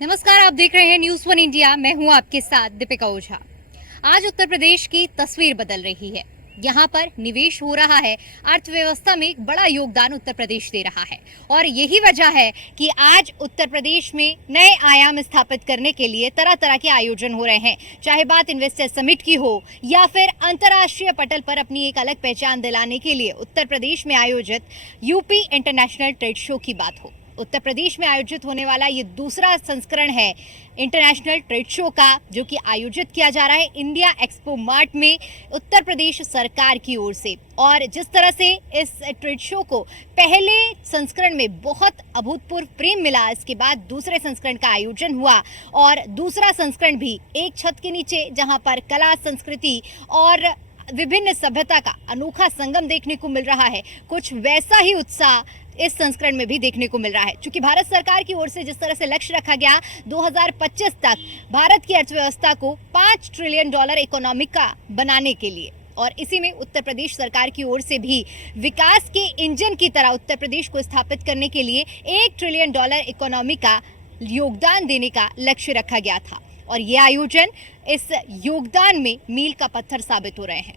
नमस्कार, आप देख रहे हैं न्यूज़ वन इंडिया। मैं हूं आपके साथ दीपिका ओझा। आज उत्तर प्रदेश की तस्वीर बदल रही है। यहां पर निवेश हो रहा है, अर्थव्यवस्था में एक बड़ा योगदान उत्तर प्रदेश दे रहा है और यही वजह है कि आज उत्तर प्रदेश में नए आयाम स्थापित करने के लिए तरह तरह के आयोजन हो रहे हैं। चाहे बात इन्वेस्टर समिट की हो या फिर अंतर्राष्ट्रीय पटल पर अपनी एक अलग पहचान दिलाने के लिए उत्तर प्रदेश में आयोजित यूपी इंटरनेशनल ट्रेड शो की बात हो। उत्तर प्रदेश में आयोजित होने वाला ये दूसरा संस्करण है इंटरनेशनल ट्रेड शो का, जो कि आयोजित किया जा रहा है इंडिया एक्सपो मार्ट में उत्तर प्रदेश सरकार की ओर से। और जिस तरह से इस ट्रेड शो को पहले संस्करण में बहुत अभूतपूर्व प्रेम मिला, इसके बाद दूसरे संस्करण का आयोजन हुआ और दूसरा संस्करण भी एक छत के नीचे, जहां पर कला, संस्कृति और विभिन्न सभ्यता का अनोखा संगम देखने को मिल रहा है। कुछ वैसा ही उत्साह इस संस्करण में भी देखने को मिल रहा है, क्योंकि भारत सरकार की ओर से जिस तरह से लक्ष्य रखा गया 2025 तक भारत की अर्थव्यवस्था को $5 ट्रिलियन इकोनॉमी का बनाने के लिए, और इसी में उत्तर प्रदेश सरकार की ओर से भी विकास के इंजन की तरह उत्तर प्रदेश को स्थापित करने के लिए $1 ट्रिलियन इकोनॉमी का योगदान देने का लक्ष्य रखा गया था। और ये आयोजन इस योगदान में मील का पत्थर साबित हो रहे हैं।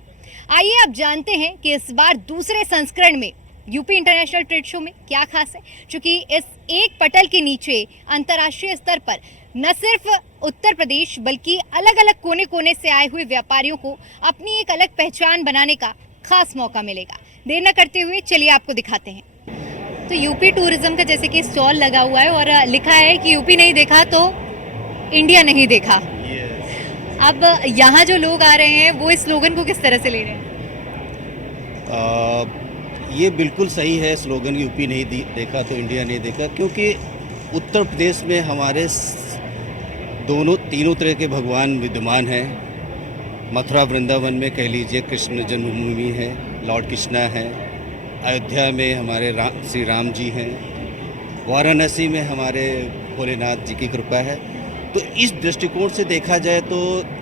आइए अब जानते हैं कि इस बार दूसरे संस्करण में यूपी इंटरनेशनल ट्रेड शो में क्या खास है, क्योंकि इस एक पटल के नीचे अंतर्राष्ट्रीय स्तर पर न सिर्फ उत्तर प्रदेश बल्कि अलग अलग कोने कोने से आए हुए व्यापारियों को अपनी एक अलग पहचान बनाने का खास मौका मिलेगा। देर न करते हुए चलिए आपको दिखाते हैं। तो यूपी टूरिज्म का जैसे कि स्टॉल लगा हुआ है और लिखा है कि यूपी नहीं देखा तो इंडिया नहीं देखा। अब यहाँ जो लोग आ रहे हैं वो इस स्लोगन को किस तरह से ले रहे हैं? ये बिल्कुल सही है स्लोगन, यूपी नहीं देखा तो इंडिया नहीं देखा, क्योंकि उत्तर प्रदेश में हमारे तीनों तरह के भगवान विद्यमान हैं। मथुरा वृंदावन में कह लीजिए कृष्ण जन्मभूमि है, लॉर्ड कृष्णा है। अयोध्या में हमारे श्री राम जी हैं। वाराणसी में हमारे भोलेनाथ जी की कृपा है। तो इस दृष्टिकोण से देखा जाए तो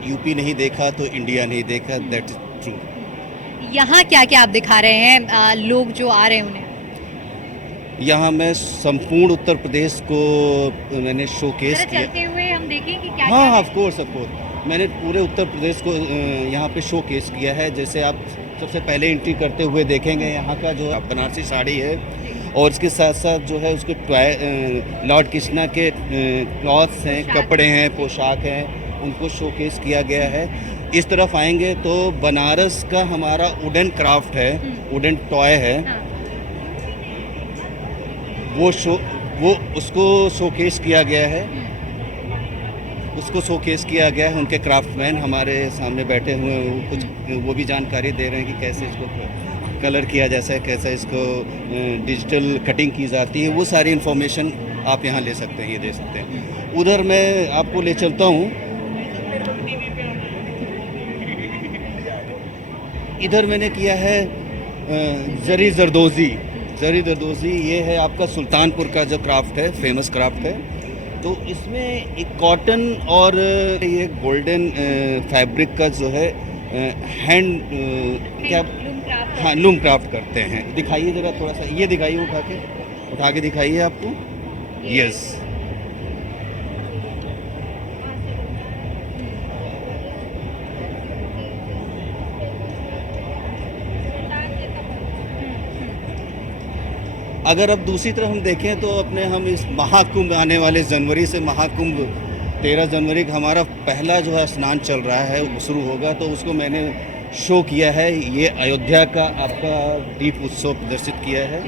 यूपी नहीं देखा तो इंडिया नहीं देखा, दैट इज ट्रू। यहाँ क्या क्या आप दिखा रहे हैं लोग जो आ रहे हैं उन्हें? यहाँ मैं संपूर्ण उत्तर प्रदेश को मैंने शोकेस किया। चलते हुए हम देखें कि क्या हाँ, ऑफ कोर्स मैंने पूरे उत्तर प्रदेश को यहाँ पे शोकेस किया है। जैसे आप सबसे पहले एंट्री करते हुए देखेंगे यहाँ का जो बनारसी साड़ी है, और इसके साथ साथ जो है उसके लॉर्ड कृष्णा के क्लॉथ्स हैं, कपड़े हैं, पोशाक हैं, उनको शोकेस किया गया है। इस तरफ आएंगे तो बनारस का हमारा वुडन क्राफ्ट है, वुडन टॉय है, वो उसको शोकेस किया गया है। उसको शोकेस किया गया है। उनके क्राफ्टमैन हमारे सामने बैठे हुए हैं, कुछ वो भी जानकारी दे रहे हैं कि कैसे इसको कलर किया जाता है, कैसे इसको डिजिटल कटिंग की जाती है। वो सारी इन्फॉर्मेशन आप यहाँ ले सकते हैं, ये दे सकते हैं। उधर मैं आपको ले चलता हूँ। इधर मैंने किया है जरी जरदोजी। ये है आपका सुल्तानपुर का जो क्राफ्ट है, फेमस क्राफ्ट है। तो इसमें एक कॉटन और ये गोल्डन फैब्रिक का जो है लूम क्राफ्ट करते हैं। दिखाइए ज़रा थोड़ा सा, ये दिखाइए, उठा के दिखाइए आपको। यस, अगर अब दूसरी तरफ हम देखें तो हम इस महाकुंभ आने वाले जनवरी से, महाकुंभ 13 जनवरी का हमारा पहला जो है स्नान चल रहा है, वो शुरू होगा। तो उसको मैंने शो किया है। ये अयोध्या का आपका दीप उत्सव प्रदर्शित किया है,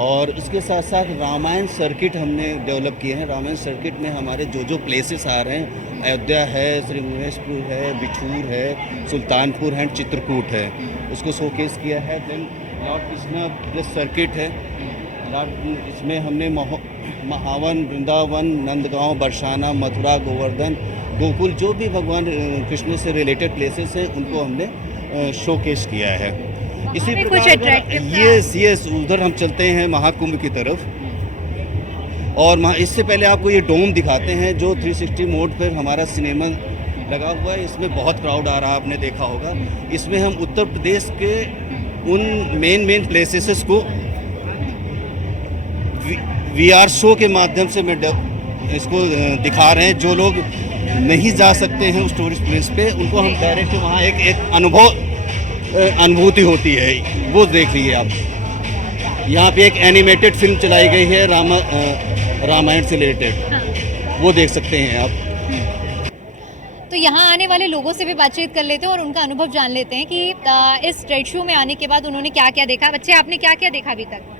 और इसके साथ साथ रामायण सर्किट हमने डेवलप किए हैं। रामायण सर्किट में हमारे जो प्लेसेस आ रहे हैं, अयोध्या है, श्री महेशपुर है, बिठूर है, सुल्तानपुर है, चित्रकूट है, उसको शोकेस किया है। Then lord Krishna plus circuit है। इसमें हमने महावन, वृंदावन, नंदगांव, बरसाना, मथुरा, गोवर्धन, गोकुल, जो भी भगवान कृष्ण से रिलेटेड प्लेसेस हैं उनको हमने शोकेस किया है। इसी प्रकार यस उधर हम चलते हैं महाकुंभ की तरफ। और इससे पहले आपको ये डोम दिखाते हैं जो 360 मोड पर हमारा सिनेमा लगा हुआ है। इसमें बहुत क्राउड आ रहा है, आपने देखा होगा। इसमें हम उत्तर प्रदेश के उन मेन प्लेसेस को VR शो के माध्यम से मैं इसको दिखा रहे हैं। जो लोग नहीं जा सकते हैं उस टूरिस्ट प्लेस पे, उनको हम डायरेक्ट वहाँ एक अनुभूति होती है, वो देख लीजिए आप। यहाँ पे एक एनिमेटेड फिल्म चलाई गई है रामायण से रिलेटेड, वो देख सकते हैं आप। तो यहाँ आने वाले लोगों से भी बातचीत कर लेते हैं और उनका अनुभव जान लेते हैं कि इस ट्रेड शो में आने के बाद उन्होंने क्या क्या देखा। बच्चे, आपने क्या क्या देखा अभी तक?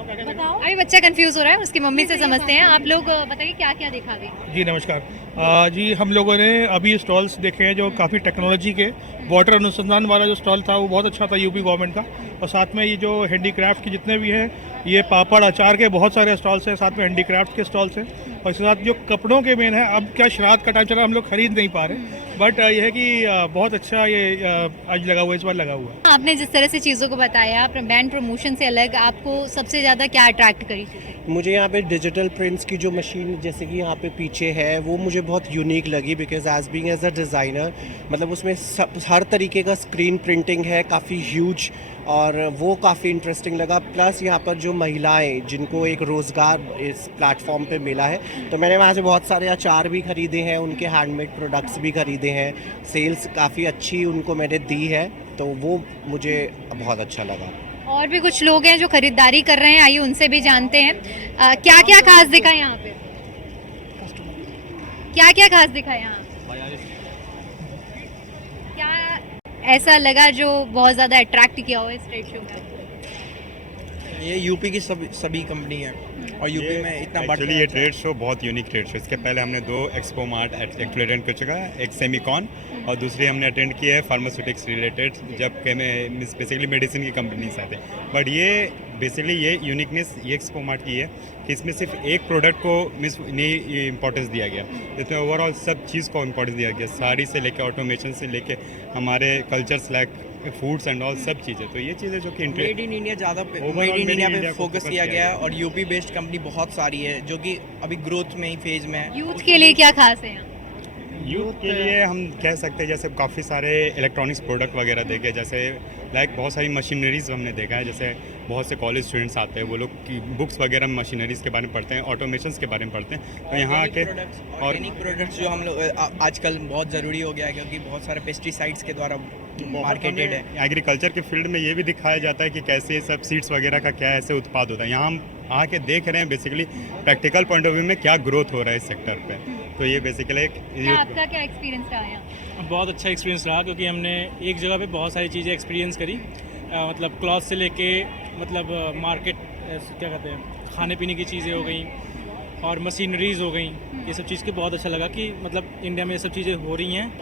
अभी बच्चा कंफ्यूज हो रहा है, उसकी मम्मी से समझते हैं। आप लोग बताइए क्या क्या देखा अभी? जी नमस्कार। जी हम लोगों ने अभी स्टॉल्स देखे हैं जो काफ़ी टेक्नोलॉजी के, वाटर अनुसंधान वाला जो स्टॉल था वो बहुत अच्छा था यूपी गवर्नमेंट का, और साथ में ये जो हैंडीक्राफ्ट के जितने भी हैं, ये पापड़ अचार के बहुत सारे स्टॉल्स हैं, साथ में हैंडीक्राफ्ट के स्टॉल्स हैं, और इसके साथ जो कपड़ों के मेन है, अब क्या श्राद्ध का टाइम चला, हम लोग खरीद नहीं पा रहे, बट यह है कि बहुत अच्छा ये आज लगा हुआ है, इस बार लगा हुआ है। आपने जिस तरह से चीज़ों को बताया, ब्रांड प्रमोशन से अलग आपको सबसे ज़्यादा क्या अट्रैक्ट करी? मुझे यहाँ पे डिजिटल प्रिंट्स की जो मशीन जैसे कि यहाँ पे पीछे है, वो मुझे बहुत यूनिक लगी, बिकॉज एज अ डिज़ाइनर मतलब उसमें हर तरीके का स्क्रीन प्रिंटिंग है, काफ़ी ह्यूज, और वो काफ़ी इंटरेस्टिंग लगा। प्लस यहाँ पर जो महिलाएं जिनको एक रोज़गार इस प्लेटफॉर्म पे मिला है, तो मैंने वहाँ से बहुत सारे अचार भी ख़रीदे हैं, उनके हैंडमेड प्रोडक्ट्स भी ख़रीदे हैं, सेल्स काफ़ी अच्छी उनको मैंने दी है, तो वो मुझे बहुत अच्छा लगा। और भी कुछ लोग हैं जो खरीदारी कर रहे हैं, आइए उनसे भी जानते हैं। क्या क्या खास दिखा यहाँ पे? क्या क्या खास दिखा यहाँ? क्या ऐसा लगा जो बहुत ज़्यादा अट्रैक्ट किया हो इस ट्रेड शो में? ये यूपी की सभी कंपनी है, और यूपी में इतना बढ़ एक्चुअली ये ट्रेड शो बहुत यूनिक ट्रेड शो। इसके पहले हमने 2 एक्सपो मार्ट एक्चुअली अटेंड कर चुका है, एक सेमिकॉन और दूसरी हमने अटेंड की है फार्मास्यूटिक्स रिलेटेड, जब के में बेसिकली मेडिसिन की कंपनीज आते हैं। बट ये बेसिकली ये यूनिकनेस ये एक्सपो मार्ट की है कि इसमें सिर्फ एक प्रोडक्ट को नहीं इम्पोर्टेंस दिया गया, इसमें ओवरऑल सब चीज़ को इम्पोर्टेंस दिया गया, साड़ी से लेकर ऑटोमेशन से लेकर हमारे cultures like foods and all सब चीज़ें। तो ये चीज़ें जो कि मेड इन इंडिया ज़्यादा मेड इन इंडिया पे फोकस किया गया है, और यूपी बेस्ड कंपनी बहुत सारी है जो कि अभी ग्रोथ में ही फेज में है। यूथ के लिए क्या खास है यहाँ? यूथ के लिए हम कह सकते हैं जैसे काफ़ी सारे इलेक्ट्रॉनिक्स प्रोडक्ट वगैरह देखे, जैसे लाइक बहुत सारी मशीनरीज हमने देखा है, जैसे बहुत से कॉलेज स्टूडेंट्स आते हैं, वो लोग की बुक्स वगैरह मशीनरीज के बारे में पढ़ते हैं, ऑटोमेशंस के बारे में पढ़ते हैं, तो यहाँ के ऑर्गेनिक प्रोडक्ट्स जो हम लोग आजकल बहुत ज़रूरी हो गया है, क्योंकि बहुत सारे पेस्टिसाइड्स के द्वारा मार्केटेड है। एग्रीकल्चर के फील्ड में ये भी दिखाया जाता है कि कैसे ये सब सीड्स वगैरह का क्या ऐसे उत्पाद होता है। यहाँ हम आके देख रहे हैं basically practical point of view में क्या ग्रोथ हो रहा है इस सेक्टर पे। तो ये बेसिकली एक आपका क्या एक्सपीरियंस रहा यहाँ? बहुत अच्छा एक्सपीरियंस रहा, क्योंकि हमने एक जगह पे बहुत सारी चीज़ें एक्सपीरियंस करी, मतलब क्लॉथ से लेके मतलब मार्केट क्या कहते हैं खाने पीने की चीज़ें हो गई और मशीनरीज हो गई, ये सब चीज़ के बहुत अच्छा लगा कि मतलब इंडिया में ये सब चीज़ें हो रही हैं।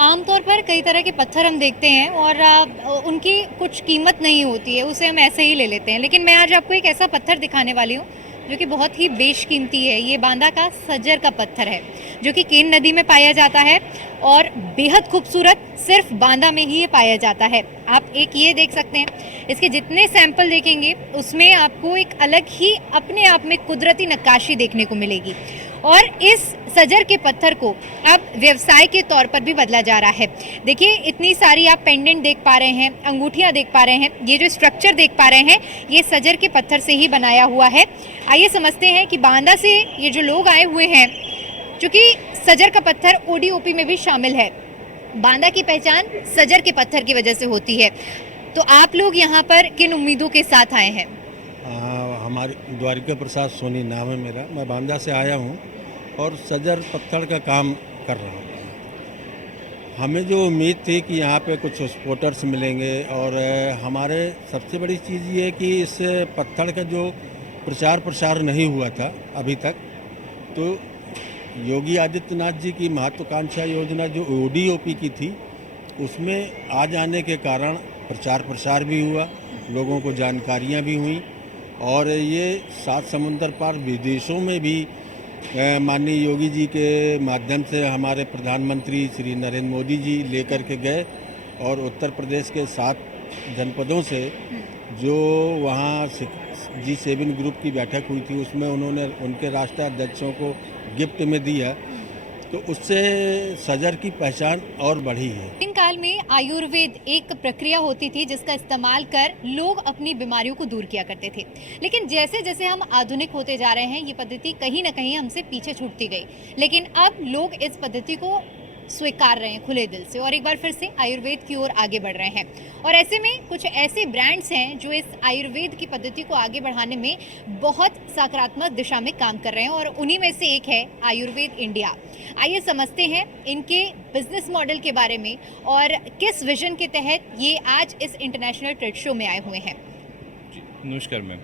आमतौर पर कई तरह के पत्थर हम देखते हैं और उनकी कुछ कीमत नहीं होती है, उसे हम ऐसे ही ले लेते हैं, लेकिन मैं आज आपको एक ऐसा पत्थर दिखाने वाली हूँ जो कि बहुत ही बेशकीमती है। ये बांदा का सजर का पत्थर है जो कि केन नदी में पाया जाता है और बेहद खूबसूरत, सिर्फ बांदा में ही ये पाया जाता है। आप एक ये देख सकते हैं, इसके जितने सैंपल देखेंगे उसमें आपको एक अलग ही अपने आप में कुदरती नक्काशी देखने को मिलेगी, और इस सजर के पत्थर को अब व्यवसाय के तौर पर भी बदला जा रहा है। देखिए इतनी सारी आप पेंडेंट देख पा रहे हैं, अंगूठियां देख पा रहे हैं, ये जो स्ट्रक्चर देख पा रहे हैं ये सजर के पत्थर से ही बनाया हुआ है। आइए समझते हैं कि बांदा से ये जो लोग आए हुए हैं, चूँकि सजर का पत्थर ओडीओपी में भी शामिल है, बांदा की पहचान सजर के पत्थर की वजह से होती है। तो आप लोग यहाँ पर किन उम्मीदों के साथ आए हैं? हमारे द्वारिका प्रसाद सोनी नाम है मेरा, मैं बांदा से आया हूँ और सजर पत्थर का काम कर रहा हूँ। हमें जो उम्मीद थी कि यहाँ पे कुछ स्पोर्टर्स मिलेंगे, और हमारे सबसे बड़ी चीज़ ये है कि इस पत्थर का जो प्रचार प्रसार नहीं हुआ था अभी तक, तो योगी आदित्यनाथ जी की महत्वाकांक्षा योजना जो ओडीओपी की थी उसमें आ जाने के कारण प्रचार प्रसार भी हुआ, लोगों को जानकारियाँ भी हुई, और ये 7 समुंदर पार विदेशों में भी माननीय योगी जी के माध्यम से हमारे प्रधानमंत्री श्री नरेंद्र मोदी जी लेकर के गए, और उत्तर प्रदेश के 7 जनपदों से जो वहाँ G7 ग्रुप की बैठक हुई थी उसमें उन्होंने उनके राष्ट्राध्यक्षों को गिफ्ट में दिया, तो उससे सजर की पहचान और बढ़ी है। काल काल में आयुर्वेद एक प्रक्रिया होती थी जिसका इस्तेमाल कर लोग अपनी बीमारियों को दूर किया करते थे, लेकिन जैसे जैसे हम आधुनिक होते जा रहे हैं ये पद्धति कहीं ना कहीं हमसे पीछे छूटती गई। लेकिन अब लोग इस पद्धति को स्वीकार रहे हैं खुले दिल से और एक बार फिर से आयुर्वेद की ओर आगे बढ़ रहे हैं। और ऐसे में कुछ ऐसे ब्रांड्स हैं जो इस आयुर्वेद की पद्धति को आगे बढ़ाने में बहुत सकारात्मक दिशा में काम कर रहे हैं और उन्हीं में से एक है आयुर्वेद इंडिया। आइए समझते हैं इनके बिजनेस मॉडल के बारे में और किस विजन के तहत ये आज इस इंटरनेशनल ट्रेड शो में आए हुए हैं। नमस्कार मैम।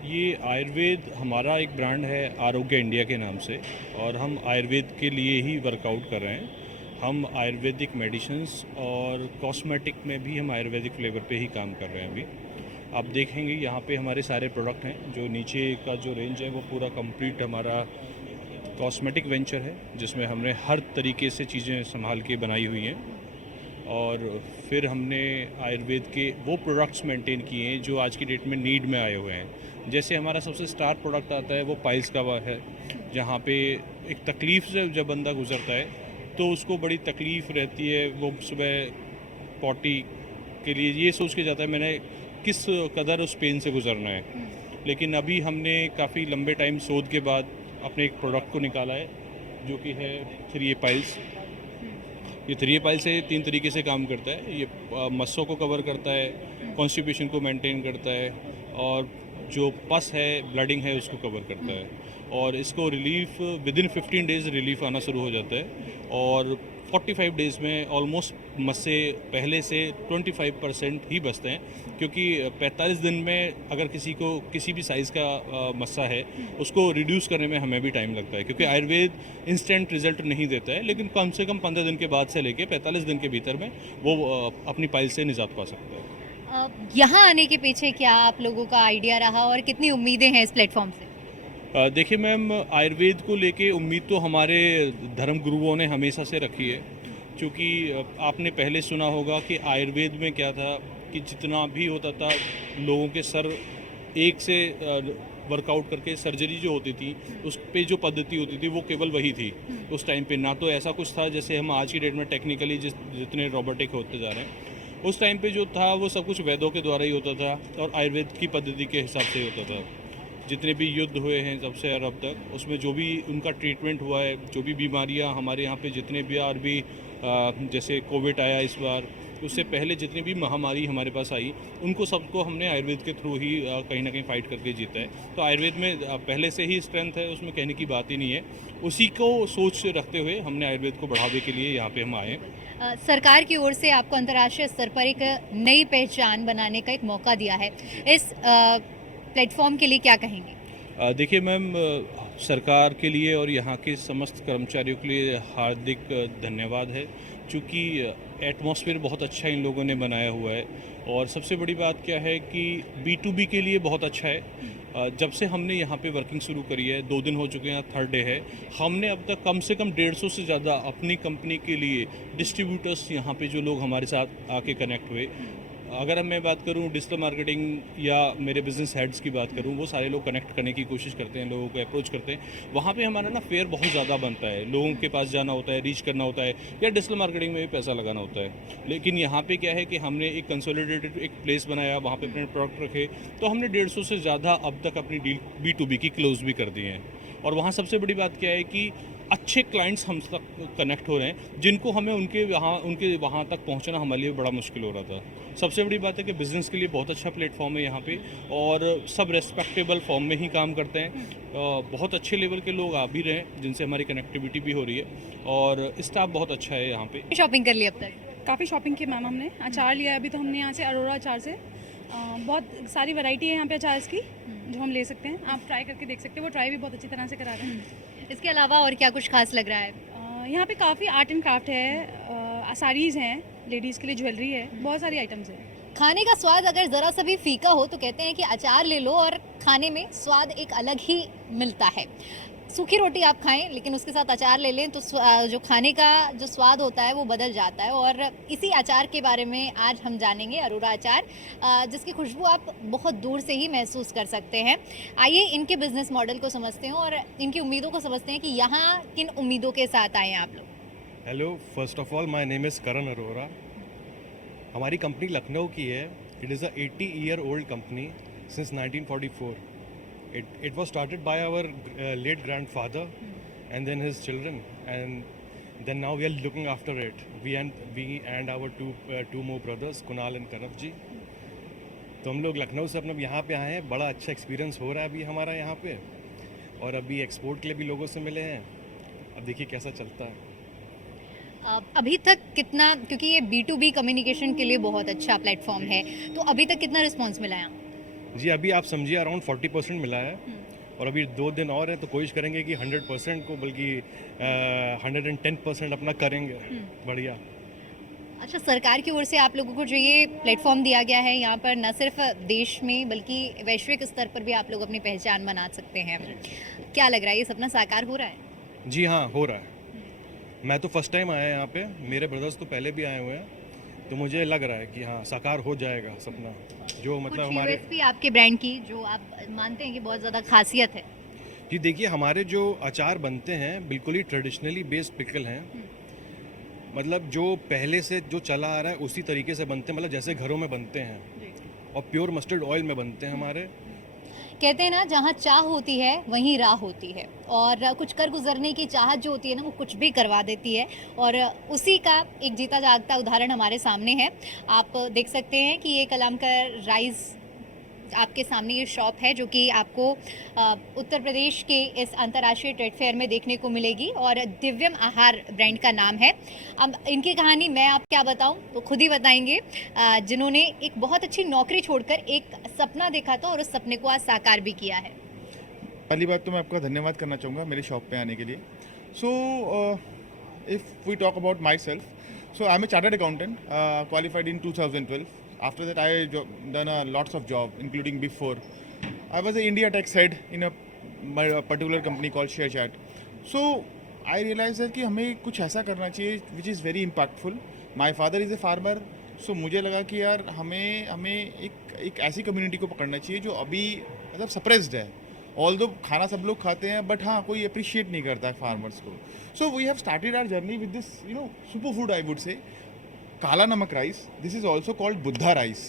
ये आयुर्वेद हमारा एक ब्रांड है आरोग्य इंडिया के नाम से और हम आयुर्वेद के लिए ही वर्कआउट कर रहे हैं। हम आयुर्वेदिक मेडिसिन्स और कॉस्मेटिक में भी हम आयुर्वेदिक फ्लेवर पे ही काम कर रहे हैं अभी। आप देखेंगे यहाँ पे हमारे सारे प्रोडक्ट हैं। जो नीचे का जो रेंज है वो पूरा कंप्लीट हमारा कॉस्मेटिक वेंचर है जिसमें हमने हर तरीके से चीज़ें संभाल के बनाई हुई हैं और फिर हमने आयुर्वेद के वो प्रोडक्ट्स मेंटेन किए हैं जो आज की डेट में नीड में आए हुए हैं। जैसे हमारा सबसे स्टार प्रोडक्ट आता है वो पाइल्स का है, जहाँ पे एक तकलीफ़ से जब बंदा गुजरता है तो उसको बड़ी तकलीफ़ रहती है। वो सुबह पॉटी के लिए ये सोच के जाता है मैंने किस कदर उस पेन से गुजरना है। लेकिन अभी हमने काफ़ी लंबे टाइम शोध के बाद अपने एक प्रोडक्ट को निकाला है जो कि है 3A पाइल्स। ये 3A पाइल्स से 3 तरीके से काम करता है। ये मस्सों को कवर करता है, कॉन्स्टिपेशन को मेंटेन करता है और जो पस है ब्लडिंग है उसको कवर करता है। और इसको रिलीफ विदिन 15 डेज़ रिलीफ आना शुरू हो जाता है और 45 डेज़ में ऑलमोस्ट मस्से पहले से 25% ही बचते हैं, क्योंकि 45 दिन में अगर किसी को किसी भी साइज़ का मस्सा है उसको रिड्यूस करने में हमें भी टाइम लगता है, क्योंकि आयुर्वेद इंस्टेंट रिजल्ट नहीं देता है। लेकिन कम से कम 15 दिन के बाद से लेके 45 दिन के भीतर में वो अपनी पाइल से निजात पा सकता है। यहाँ आने के पीछे क्या आप लोगों का आइडिया रहा और कितनी उम्मीदें हैं इस प्लेटफॉर्म से? देखिए मैम, आयुर्वेद को लेके उम्मीद तो हमारे धर्म गुरुओं ने हमेशा से रखी है, क्योंकि आपने पहले सुना होगा कि आयुर्वेद में क्या था कि जितना भी होता था लोगों के सर एक से वर्कआउट करके सर्जरी जो होती थी उस पे जो पद्धति होती थी वो केवल वही थी उस टाइम पे। ना तो ऐसा कुछ था जैसे हम आज की डेट में टेक्निकली जितने रोबोटिक होते जा रहे हैं, उस टाइम पे जो था वो सब कुछ वैद्यों के द्वारा ही होता था और आयुर्वेद की पद्धति के हिसाब से ही होता था। जितने भी युद्ध हुए हैं तब से अब तक उसमें जो भी उनका ट्रीटमेंट हुआ है, जो भी बीमारियां हमारे यहाँ पे जितने भी और भी जैसे कोविड आया इस बार, उससे पहले जितनी भी महामारी हमारे पास आई उनको सबको हमने आयुर्वेद के थ्रू ही कहीं ना कहीं फाइट करके जीता है। तो आयुर्वेद में पहले से ही स्ट्रेंथ है, उसमें कहने की बात ही नहीं है। उसी को सोच रखते हुए हमने आयुर्वेद को बढ़ावे के लिए यहाँ पे हम आए हैं। सरकार की ओर से आपको अंतर्राष्ट्रीय स्तर पर एक नई पहचान बनाने का एक मौका दिया है, इस प्लेटफॉर्म के लिए क्या कहेंगे? देखिए मैम, सरकार के लिए और यहाँ के समस्त कर्मचारियों के लिए हार्दिक धन्यवाद है, क्योंकि एटमॉस्फेयर बहुत अच्छा इन लोगों ने बनाया हुआ है। और सबसे बड़ी बात क्या है कि B2B के लिए बहुत अच्छा है। जब से हमने यहाँ पे वर्किंग शुरू करी है, 2 दिन हो चुके हैं, 3rd डे है, हमने अब तक कम से कम 150 से ज़्यादा अपनी कंपनी के लिए डिस्ट्रीब्यूटर्स यहाँ पे जो लोग हमारे साथ आके कनेक्ट हुए, अगर मैं बात करूं डिजिटल मार्केटिंग या मेरे बिजनेस हेड्स की बात करूं, वो सारे लोग कनेक्ट करने की कोशिश करते हैं, लोगों को अप्रोच करते हैं। वहाँ पे हमारा ना फेयर बहुत ज़्यादा बनता है, लोगों के पास जाना होता है, रीच करना होता है, या डिजिटल मार्केटिंग में भी पैसा लगाना होता है। लेकिन यहाँ पे क्या है कि हमने एक कंसोलिडेटेड एक प्लेस बनाया, वहाँ पे अपने प्रोडक्ट रखे, तो हमने 150 से ज़्यादा अब तक अपनी डील B2B की क्लोज भी कर दी हैं। और वहाँ सबसे बड़ी बात क्या है कि अच्छे क्लाइंट्स हम तक कनेक्ट हो रहे हैं, जिनको हमें उनके वहाँ तक पहुँचना हमारे लिए बड़ा मुश्किल हो रहा था। सबसे बड़ी बात है कि बिज़नेस के लिए बहुत अच्छा प्लेटफॉर्म है यहाँ पे, और सब रेस्पेक्टेबल फॉर्म में ही काम करते हैं। बहुत अच्छे लेवल के लोग आ भी रहे हैं जिनसे हमारी कनेक्टिविटी भी हो रही है, और स्टाफ बहुत अच्छा है यहाँ पे। शॉपिंग कर ली अब तक? काफ़ी शॉपिंग की मैम, हमने अचार लिया है अभी तो हमने यहाँ से अरोरा अचार से। बहुत सारी वैरायटी है यहाँ पे अचार की जो हम ले सकते हैं, आप ट्राई करके देख सकते हैं। वो ट्राई भी बहुत अच्छी तरह से करा रहे हैं। इसके अलावा और क्या कुछ खास लग रहा है? यहाँ पे काफ़ी आर्ट एंड क्राफ्ट है, साड़ीज़ हैं, लेडीज़ के लिए ज्वेलरी है, बहुत सारी आइटम्स हैं। खाने का स्वाद अगर ज़रा सा भी फीका हो तो कहते हैं कि अचार ले लो और खाने में स्वाद एक अलग ही मिलता है। सूखी रोटी आप खाएं लेकिन उसके साथ अचार ले लें तो जो खाने का जो स्वाद होता है वो बदल जाता है। और इसी अचार के बारे में आज हम जानेंगे, अरोरा अचार, जिसकी खुशबू आप बहुत दूर से ही महसूस कर सकते हैं। आइए इनके बिजनेस मॉडल को समझते हैं और इनकी उम्मीदों को समझते हैं कि यहाँ किन उम्मीदों के साथ आए हैं आप लोग। Hello, first of all my name is Karan Arora. हमारी कंपनी लखनऊ की है। It is a 80-year-old company since 1944। It was started by our late grandfather and then his children, and then now we are looking after it, we and our two more brothers, Kunal and Kanav ji. तो हम लोग लखनऊ से अपना यहाँ पे आए हैं। बड़ा अच्छा एक्सपीरियंस हो रहा है अभी हमारा यहाँ पे, और अभी एक्सपोर्ट के लिए भी लोगों से मिले हैं। अब देखिए कैसा चलता है। अभी तक कितना, क्योंकि ये B2B कम्युनिकेशन के लिए बहुत अच्छा प्लेटफॉर्म है, तो अभी तक कितना रिस्पांस मिला है? जी, अभी आप समझिए अराउंड 40% मिला है, और अभी 2 दिन और हैं, तो कोशिश करेंगे कि 100% को, बल्कि 110% अपना करेंगे। बढ़िया। अच्छा, सरकार की ओर से आप लोगों को जो ये प्लेटफॉर्म दिया गया है, यहाँ पर न सिर्फ देश में बल्कि वैश्विक स्तर पर भी आप लोग अपनी पहचान बना सकते हैं। क्या लग रहा है, ये सपना साकार हो रहा है? जी हाँ, हो रहा है। मैं तो फर्स्ट टाइम आया यहाँ पे, मेरे ब्रदर्स तो पहले भी आए हुए हैं, तो मुझे लग रहा है कि हाँ, साकार हो जाएगा सपना। जो मतलब कुछ हमारे USP आपके ब्रांड की जो आप मानते हैं कि बहुत ज़्यादा खासियत है? जी देखिए, हमारे जो अचार बनते हैं बिल्कुल ही ट्रेडिशनली बेस्ड पिकल हैं। मतलब जो पहले से जो चला आ रहा है उसी तरीके से बनते हैं, मतलब जैसे घरों में बनते हैं, और प्योर मस्टर्ड ऑयल में बनते हैं हमारे। कहते हैं ना, जहाँ चाह होती है वहीं राह होती है, और कुछ कर गुजरने की चाहत जो होती है ना, वो कुछ भी करवा देती है, और उसी का एक जीता जागता उदाहरण हमारे सामने है। आप देख सकते हैं कि ये कलामकर राइस आपके सामने ये शॉप है, जो कि आपको उत्तर प्रदेश के इस अंतर्राष्ट्रीय ट्रेड फेयर में देखने को मिलेगी, और दिव्यम आहार ब्रांड का नाम है। अब इनकी कहानी मैं आप क्या बताऊं, तो खुद ही बताएंगे, जिन्होंने एक बहुत अच्छी नौकरी छोड़कर एक सपना देखा था और उस सपने को आज साकार भी किया है। पहली बात तो मैं आपका धन्यवाद करना चाहूँगा मेरे शॉप पे आने के लिए। So if we talk about myself, so I am a chartered accountant, qualified in 2012. After that, I done lots of job, including before. I was an India tax head in a particular company called ShareChat. So I realized that कि हमें कुछ ऐसा करना चाहिए which is very impactful. My father is a farmer, so मुझे लगा कि यार हमें एक ऐसी कम्युनिटी को पकड़ना चाहिए जो अभी मतलब सप्रेस्ड है। ऑल्दो खाना सब लोग खाते हैं, बट हाँ, कोई अप्रिशिएट नहीं करता है फार्मर्स को। So we have started our journey with this super food, I would say Kala Namak rice. This is also called Buddha rice.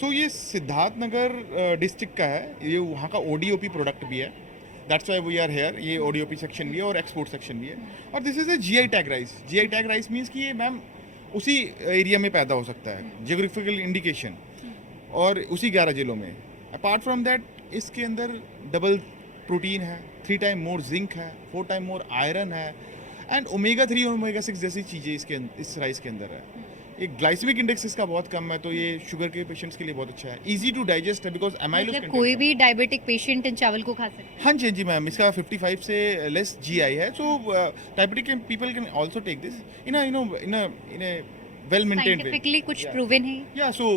So ये सिद्धार्थनगर डिस्ट्रिक्ट का है, ये वहाँ का ODOP प्रोडक्ट भी है। That's why we are here. ये ODOP सेक्शन भी है और एक्सपोर्ट सेक्शन भी है। और this is a GI tag rice. GI tag rice means कि ये मैम उसी एरिया में पैदा हो सकता है, जियोग्राफिकल इंडिकेशन, और उसी 11 जिलों में। अपार्ट फ्रॉम दैट, इसके अंदर डबल प्रोटीन है, 3 टाइम मोर जिंक है, 4 टाइम मोर आयरन है, एंड ओमेगा 3 और ओमेगा 6 जैसी चीज़ें इस राइस के अंदर है। एक ग्लाइसेमिक इंडेक्स इसका बहुत कम है, तो ये शुगर के पेशेंट्स के लिए बहुत अच्छा है। इजी टू डाइजेस्ट है बिकॉज एमाइलोज मतलब कोई भी डायबिटिक पेशेंट इन चावल को खा सकता है? हाँ जी मैम, इसका 55 से लेस GI है। So diabetic people can also take this in a well maintained way. Scientifically कुछ प्रूवन है? या so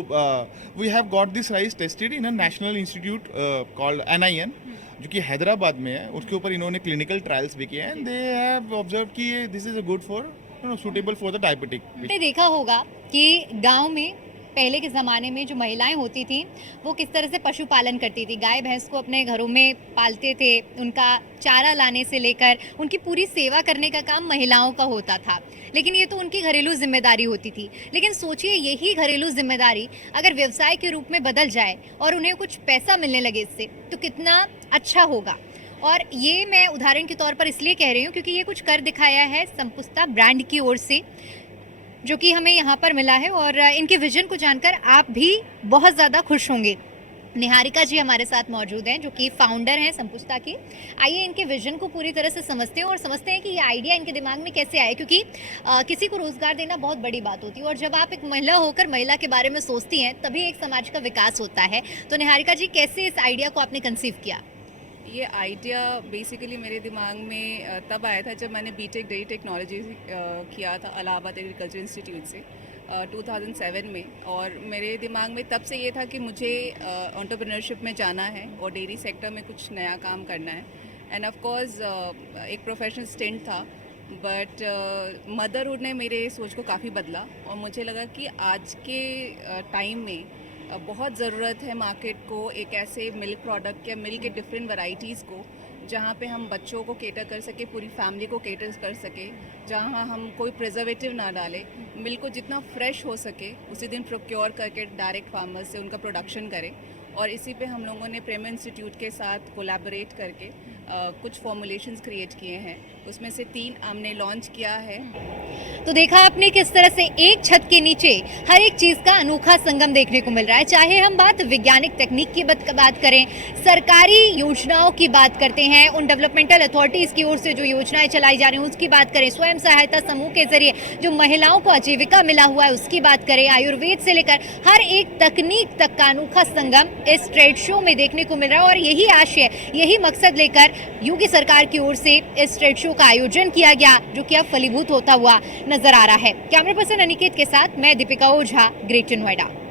we have got this rice tested in a national institute called NIN, जो कि हैदराबाद में है। उसके ऊपर इन्होंने क्लिनिकल ट्रायल्स भी किए हैं, एंड दे हैव ऑब्जर्व कि this is good for suitable for the diabetic. आपने देखा होगा कि गांव में पहले के ज़माने में जो महिलाएं होती थी, वो किस तरह से पशुपालन करती थी। गाय भैंस को अपने घरों में पालते थे, उनका चारा लाने से लेकर उनकी पूरी सेवा करने का काम महिलाओं का होता था। लेकिन ये तो उनकी घरेलू जिम्मेदारी होती थी। लेकिन सोचिए, यही घरेलू जिम्मेदारी अगर व्यवसाय के रूप में बदल जाए और उन्हें कुछ पैसा मिलने लगे इससे, तो कितना अच्छा होगा। और ये मैं उदाहरण के तौर पर इसलिए कह रही हूँ क्योंकि ये कुछ कर दिखाया है संपुष्टा ब्रांड की ओर से, जो कि हमें यहाँ पर मिला है, और इनके विजन को जानकर आप भी बहुत ज़्यादा खुश होंगे। निहारिका जी हमारे साथ मौजूद हैं, जो कि फाउंडर हैं संपुष्टा की। आइए इनके विजन को पूरी तरह से समझते हैं और समझते हैं कि ये आइडिया इनके दिमाग में कैसे आया, क्योंकि किसी को रोज़गार देना बहुत बड़ी बात होती है, और जब आप एक महिला होकर महिला के बारे में सोचती हैं, तभी एक समाज का विकास होता है। तो निहारिका जी, कैसे इस आइडिया को आपने कंसीव किया? ये आइडिया बेसिकली मेरे दिमाग में तब आया था जब मैंने BTech डेयरी टेक्नोलॉजी किया था इलाहाबाद एग्रीकल्चर इंस्टीट्यूट से 2007 में। और मेरे दिमाग में तब से ये था कि मुझे एंटरप्रेन्योरशिप में जाना है और डेयरी सेक्टर में कुछ नया काम करना है। एंड ऑफ कोर्स एक प्रोफेशनल स्टेंट था, बट मदरहुड ने मेरे सोच को काफ़ी बदला, और मुझे लगा कि आज के टाइम में बहुत ज़रूरत है मार्केट को एक ऐसे मिल्क प्रोडक्ट या मिल्क के डिफरेंट वैरायटीज़ को जहाँ पे हम बच्चों को केटर कर सके, पूरी फैमिली को केटर कर सके, जहाँ हम कोई प्रिजर्वेटिव ना डालें, मिल्क को जितना फ्रेश हो सके उसी दिन प्रोक्योर करके डायरेक्ट फार्मर्स से उनका प्रोडक्शन करें। और इसी पे हम लोगों ने प्रेमा इंस्टीट्यूट के साथ कोलैबोरेट करके कुछ फॉर्मुलेशंस क्रिएट किए हैं, उसमें से 3 हमने लॉन्च किया है। तो देखा आपने किस तरह से एक छत के नीचे हर एक चीज का अनोखा संगम देखने को मिल रहा है। चाहे हम बात वैज्ञानिक तकनीक की बात करें, सरकारी योजनाओं की बात करते हैं, उन डेवलपमेंटल अथॉरिटीज की ओर से जो योजनाएं चलाई जा रही हैं उसकी बात करें, स्वयं सहायता समूह के जरिए जो महिलाओं को आजीविका मिला हुआ है उसकी बात करें, आयुर्वेद से लेकर हर एक तकनीक तक का अनोखा संगम इस ट्रेड शो में देखने को मिल रहा है। और यही आशय, यही मकसद लेकर योगी सरकार की ओर से इस ट्रेड शो का आयोजन किया गया, जो कि अब फलीभूत होता हुआ नजर आ रहा है। कैमरा पर्सन अनिकेत के साथ मैं दीपिका ओझा, ग्रेटर नोएडा।